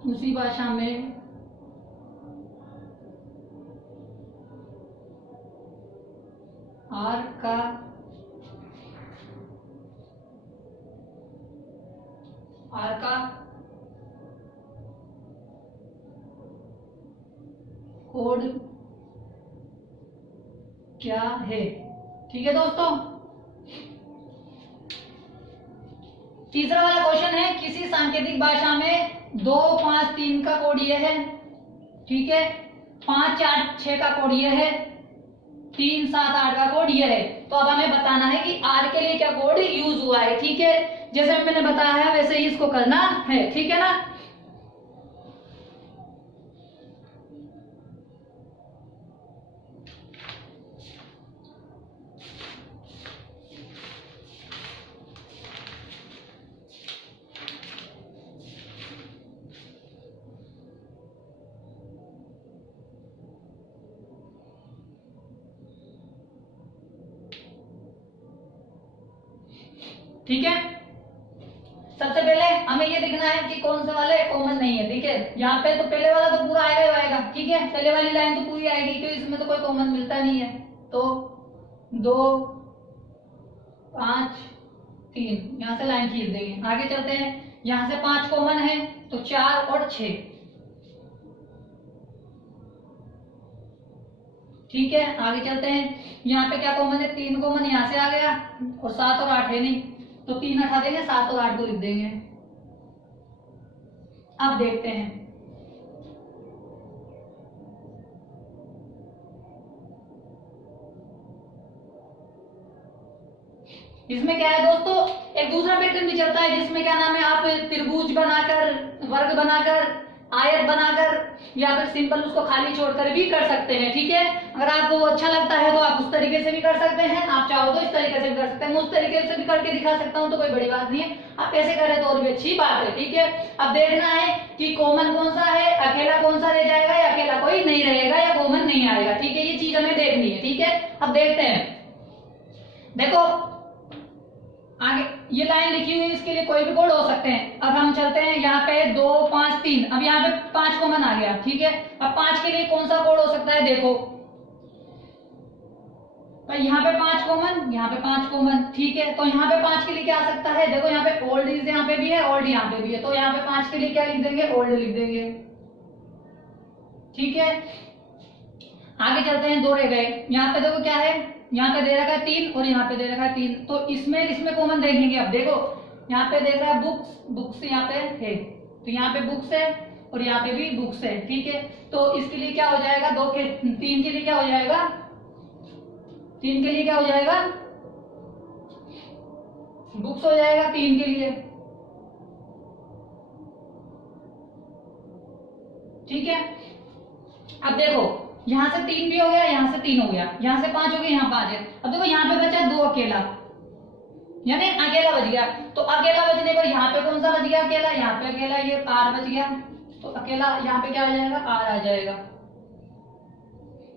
उसी भाषा में आर का कोड क्या है। ठीक है दोस्तों, तीसरा वाला क्वेश्चन है, किसी सांकेतिक भाषा में 2 5 3 का कोड ये है। ठीक है, 5 4 6 का कोड ये है, 3 7 8 का कोड ये है। तो अब हमें बताना है कि आर के लिए क्या कोड यूज हुआ है। ठीक है, जैसे मैंने बताया है वैसे ही इसको करना है। ठीक है ना, ठीक है। सबसे पहले हमें ये देखना है कि कौन से वाले कॉमन नहीं है। ठीक है, यहाँ पे तो पहले वाला तो पूरा आएगा ही आएगा। ठीक है, पहले वाली लाइन तो पूरी आएगी क्योंकि इसमें तो कोई कॉमन मिलता नहीं है। तो 2 5 3 यहाँ से लाइन खींच देंगे। आगे चलते हैं, यहाँ से 5 कॉमन है तो 4 और 6। ठीक है, आगे चलते हैं, यहाँ पे क्या कॉमन है, 3 कॉमन यहाँ से आ गया और 7 और 8 है नहीं, तो 3 हटा देंगे, 7 और 8 को लिख देंगे। अब देखते हैं, इसमें क्या है दोस्तों, एक दूसरा पैटर्न भी चलता है जिसमें क्या नाम है, आप त्रिभुज बनाकर, वर्ग बनाकर, आयत बनाकर या फिर सिंपल उसको खाली छोड़कर भी कर सकते हैं। ठीक है, अगर आपको वो अच्छा लगता है तो आप उस तरीके से भी कर सकते हैं, आप चाहो तो इस तरीके से भी कर सकते हैं। मैं उस तरीके से भी करके दिखा सकता हूँ, तो कोई बड़ी बात नहीं है, आप कैसे करें तो और भी अच्छी बात है। ठीक है, अब देखना है कि कॉमन कौन सा है, अकेला कौन सा रह जाएगा या अकेला कोई नहीं रहेगा या कॉमन नहीं आएगा। ठीक है, ये चीज हमें देखनी है। ठीक है, अब देखते हैं, देखो आगे ये लाइन लिखी हुई है, इसके लिए कोई भी कोड हो सकते हैं। अब हम चलते हैं यहाँ पे 2 5 3, अब यहाँ पे 5 कॉमन आ गया। ठीक है, अब 5 के लिए कौन सा कोड हो सकता है, देखो यहाँ पे 5 कॉमन, यहाँ पे 5 कॉमन। ठीक है, तो यहाँ पे 5 के लिए क्या आ सकता है, देखो यहाँ पे ओल्ड इज यहाँ पे भी है, ओल्ड यहाँ पे भी है, तो यहाँ पे 5 के लिए क्या लिख देंगे, ओल्ड लिख देंगे। ठीक है, आगे चलते हैं, 2 रह गए। यहाँ पे देखो क्या है, यहाँ पे दे रखा है 3 और यहाँ पे दे रखा है 3, तो इसमें कॉमन देखेंगे। अब देखो यहाँ पे देख रहा है बुक्स, बुक्स यहाँ पे है, तो यहाँ पे बुक्स है और यहाँ पे भी बुक्स है। ठीक है, तो इसके लिए क्या हो जाएगा, 3 के लिए क्या हो जाएगा, 3 के लिए क्या हो जाएगा, बुक्स हो जाएगा 3 के लिए। ठीक है, अब देखो यहां से 3 भी हो गया, यहां से 3 हो गया, यहां से 5 हो गया, यहाँ 5 है। अब देखो यहाँ पे बचा 2 अकेला, यानी अकेला बच गया। तो अकेला बचने पर यहाँ पे कौन सा बच गया अकेला, यहाँ पे अकेला ये आर बच गया, तो अकेला यहाँ पे क्या आ जाएगा, आर आ जाएगा।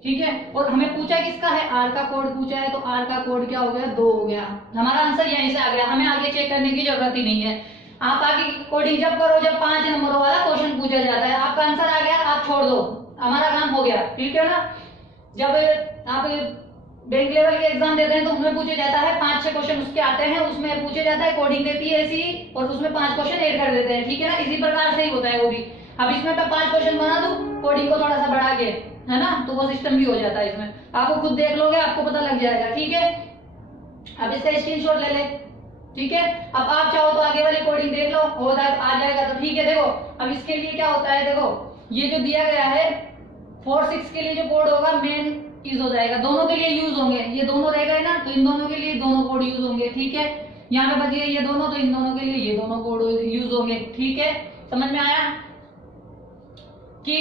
ठीक है, और हमें पूछा किसका है, आर का कोड पूछा है, तो आर का कोड क्या हो गया, 2 हो गया। हमारा आंसर यहीं से आ गया, हमें आगे चेक करने की जरूरत ही नहीं है। आप आगे कोडिंग जब करो, जब 5 नंबरों वाला क्वेश्चन पूछा जाता है, आपका आंसर आ गया, आप छोड़ दो, हमारा काम हो गया। ठीक है ना, जब आप बैंक लेवल के एग्जाम देते हैं तो उसमें पूछे जाता है 5-6 क्वेश्चन उसके आते हैं, उसमें पूछे जाता है, कोडिंग देती है ऐसी, और उसमें 5 क्वेश्चन ऐड कर देते हैं। ठीक है ना, इसी प्रकार से ही होता है वो भी। अब इसमें मैं 5 क्वेश्चन बना दूं कोडिंग को थोड़ा सा बढ़ा के, है ना, तो वो सिस्टम भी हो जाता है इसमें, आपको खुद देख लोगे आपको पता लग जाएगा। ठीक है, अब इसका स्क्रीनशॉट ले ले। ठीक है, अब आप चाहो तो आगे वाली कोडिंग देख लो, हो आ जाएगा तो ठीक है। देखो अब इसके लिए क्या होता है, देखो ये जो दिया गया है 4-6 के लिए जो कोड होगा मेन यूज हो जाएगा, दोनों के लिए यूज होंगे, ये दोनों रह गए ना, तो इन दोनों के लिए दोनों कोड यूज होंगे। ठीक है, यहाँ पे बच गए ये दोनों, तो इन दोनों के लिए ये दोनों कोड यूज होंगे। ठीक है, समझ में आया कि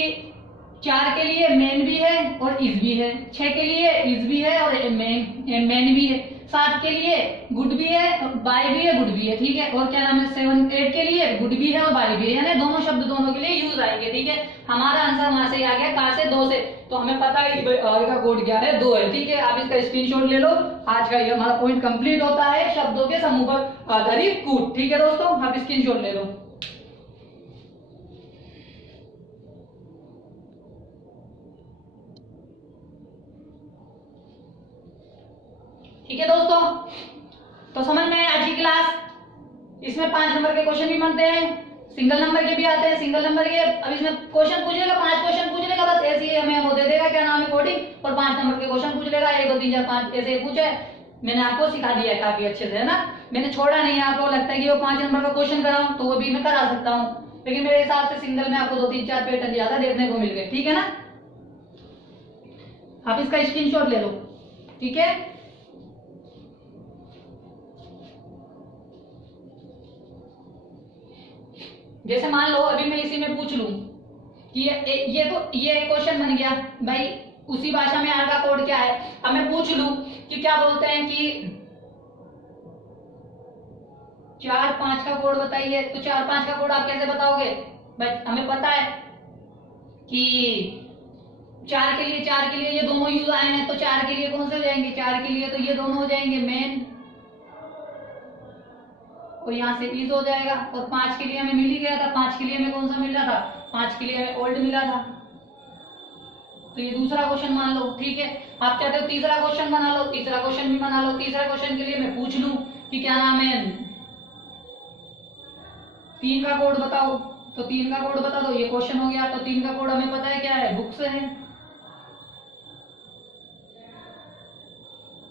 4 के लिए मेन भी है और इज भी है, 6 के लिए इज भी है और मेन भी है, 7 के लिए गुड भी है, बाय भी है, गुड भी है। ठीक है, और क्या नाम है 7-8 के लिए गुड भी है और बाय भी है, यानी दोनों शब्द दोनों के लिए यूज आएंगे। ठीक है, हमारा आंसर वहां से आ गया, कहां से, 2 से, तो हमें पता है आगे का कोड क्या है, 2 है। ठीक है, आप इसका स्क्रीनशॉट ले लो, आज का ये हमारा पॉइंट कंप्लीट होता है, शब्दों के समूह पर आधारित कूट। ठीक है दोस्तों, आप स्क्रीनशॉट ले लो। ठीक है दोस्तों, तो समझ में आज की क्लास, इसमें 5 नंबर के क्वेश्चन भी बनते हैं, सिंगल नंबर के भी आते हैं, सिंगल नंबर के। अब इसमें क्वेश्चन पूछ लेगा, 5 क्वेश्चन पूछ लेगा, बस ऐसे ही हमें वो दे देगा, क्या नाम है कोडिंग, और 5 नंबर के क्वेश्चन पूछ लेगा, 1 2 3 4 5 ऐसे पूछे। मैंने आपको सिखा दिया है काफी अच्छे से, है ना, मैंने छोड़ा नहीं है। आपको लगता है कि वो 5 नंबर का क्वेश्चन कराऊं, तो वो भी मैं करा सकता हूँ, लेकिन मेरे हिसाब से सिंगल में आपको 2 3 4 पैटर्न ज्यादा देखने को मिल गए। ठीक है ना, आप इसका स्क्रीनशॉट ले लो। ठीक है, जैसे मान लो अभी मैं इसी में पूछ लूं कि ये क्वेश्चन बन गया भाई, उसी भाषा में आर का कोड क्या है। अब मैं पूछ लूं कि क्या बोलते हैं कि 4-5 का कोड बताइए, तो 4-5 का कोड आप कैसे बताओगे भाई, हमें पता है कि 4 के लिए ये दोनों यूज आए हैं, तो 4 के लिए कौन से हो जाएंगे, 4 के लिए तो ये दोनों हो जाएंगे मेन, और यहाँ से इज हो जाएगा। और 5 के लिए हमें मिल ही गया था, 5 के लिए हमें कौन सा मिल रहा था, 5 के लिए हमें ओल्ड मिला था, तो ये दूसरा क्वेश्चन मान लो। ठीक है, आप चाहते हो तीसरा क्वेश्चन बना लो, तीसरा क्वेश्चन भी बना लो। तीसरा क्वेश्चन के लिए मैं पूछ लूं कि क्या नाम है, 3 का कोड बताओ, तो 3 का कोड बता दो, ये क्वेश्चन हो गया। तो 3 का कोड हमें पता है क्या है, बुक्स है।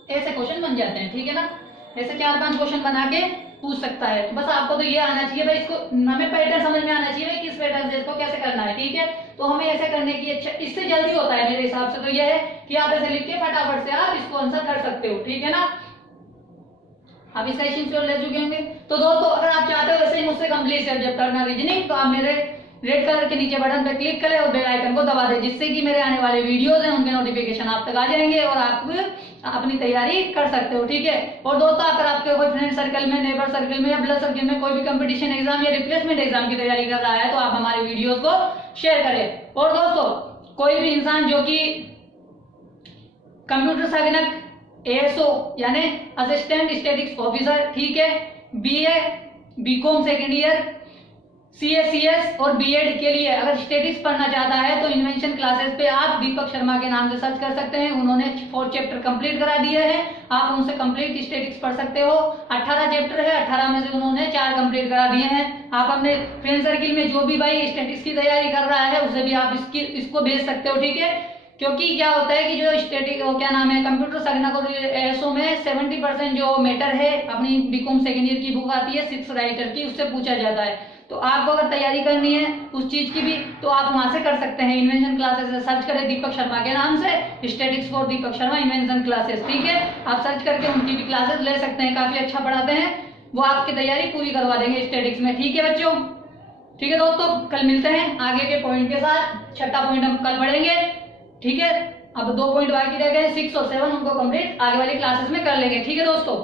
ऐसे क्वेश्चन बन जाते हैं। ठीक है ना, ऐसे 4-5 क्वेश्चन बना के पूछ सकता है। तो बस आपको तो ये आना चाहिए भाई, इसको हमें पैटर्न समझ में आना चाहिए भाई, किस पैटर्न से इसको कैसे करना है। ठीक है, तो हमें ऐसे करने की अच्छा, इससे जल्दी होता है मेरे हिसाब से तो यह है कि आप ऐसे लिख के फटाफट से आप इसको आंसर कर सकते हो। ठीक है ना, आप इसका स्क्रीनशॉट ले चुके होंगे। तो दोस्तों अगर आप चाहते हो वैसे ही मुझसे कंप्लीट सब्जेक्ट करना रीजनिंग, तो आप मेरे रेड कलर के नीचे बटन पे क्लिक करें और बेल आइकन को दबा दें, जिससे कि मेरे आने वाले वीडियोस हैं उनके नोटिफिकेशन आप तक आ जाएंगे और आप अपनी तैयारी कर सकते हो। ठीक है। और दोस्तों अगर आपके कोई फ्रेंड सर्कल में, नेबर सर्कल में या ब्लड सर्कल में कोई भी कंपटीशन एग्जाम या रिप्लेसमेंट एग्जाम की तैयारी कर रहा है तो आप हमारे वीडियोस को शेयर करें। और दोस्तों कोई भी इंसान जो कि कंप्यूटर संगणक ASO यानी असिस्टेंट स्टैटिस्टिक्स ऑफिसर, ठीक है, BA BCom second year, CS और B.Ed के लिए अगर स्टैटिस्टिक्स पढ़ना चाहता है तो इन्वेंशन क्लासेस पे आप दीपक शर्मा के नाम से सर्च कर सकते हैं। उन्होंने 4 चैप्टर कंप्लीट करा दिए हैं, आप उनसे कंप्लीट स्टैटिस्टिक्स पढ़ सकते हो। 18 चैप्टर है, 18 में से उन्होंने 4 कंप्लीट करा दिए हैं। आप अपने फ्रेंड सर्किल में जो भी भाई स्टैटिस्टिक्स की तैयारी कर रहा है उसे भी आप इसको भेज सकते हो। ठीक है। क्योंकि क्या होता है कि जो क्या नाम है कंप्यूटर संगणक और ASO में 70% जो मैटर है अपनी BCom सेकेंड ईयर की बुक आती है 6 राइटर की, उससे पूछा जाता है। तो आपको अगर तैयारी करनी है उस चीज की भी तो आप वहां से कर सकते हैं। इन्वेंशन क्लासेस से सर्च करें दीपक शर्मा के नाम से, statistics for Deepak Sharma invention classes, ठीक है। आप सर्च करके उनकी भी क्लासेस ले सकते हैं, काफी अच्छा पढ़ाते हैं वो, आपकी तैयारी पूरी करवा देंगे स्टैटिस्टिक्स में। ठीक है बच्चों। ठीक है दोस्तों, कल मिलते हैं आगे के पॉइंट के साथ। 6ठा पॉइंट हम कल पढ़ेंगे, ठीक है। अब 2 पॉइंट बाकी रह गए, 6 और 7, उनको कंप्लीट आगे वाली क्लासेस में कर लेंगे। ठीक है दोस्तों।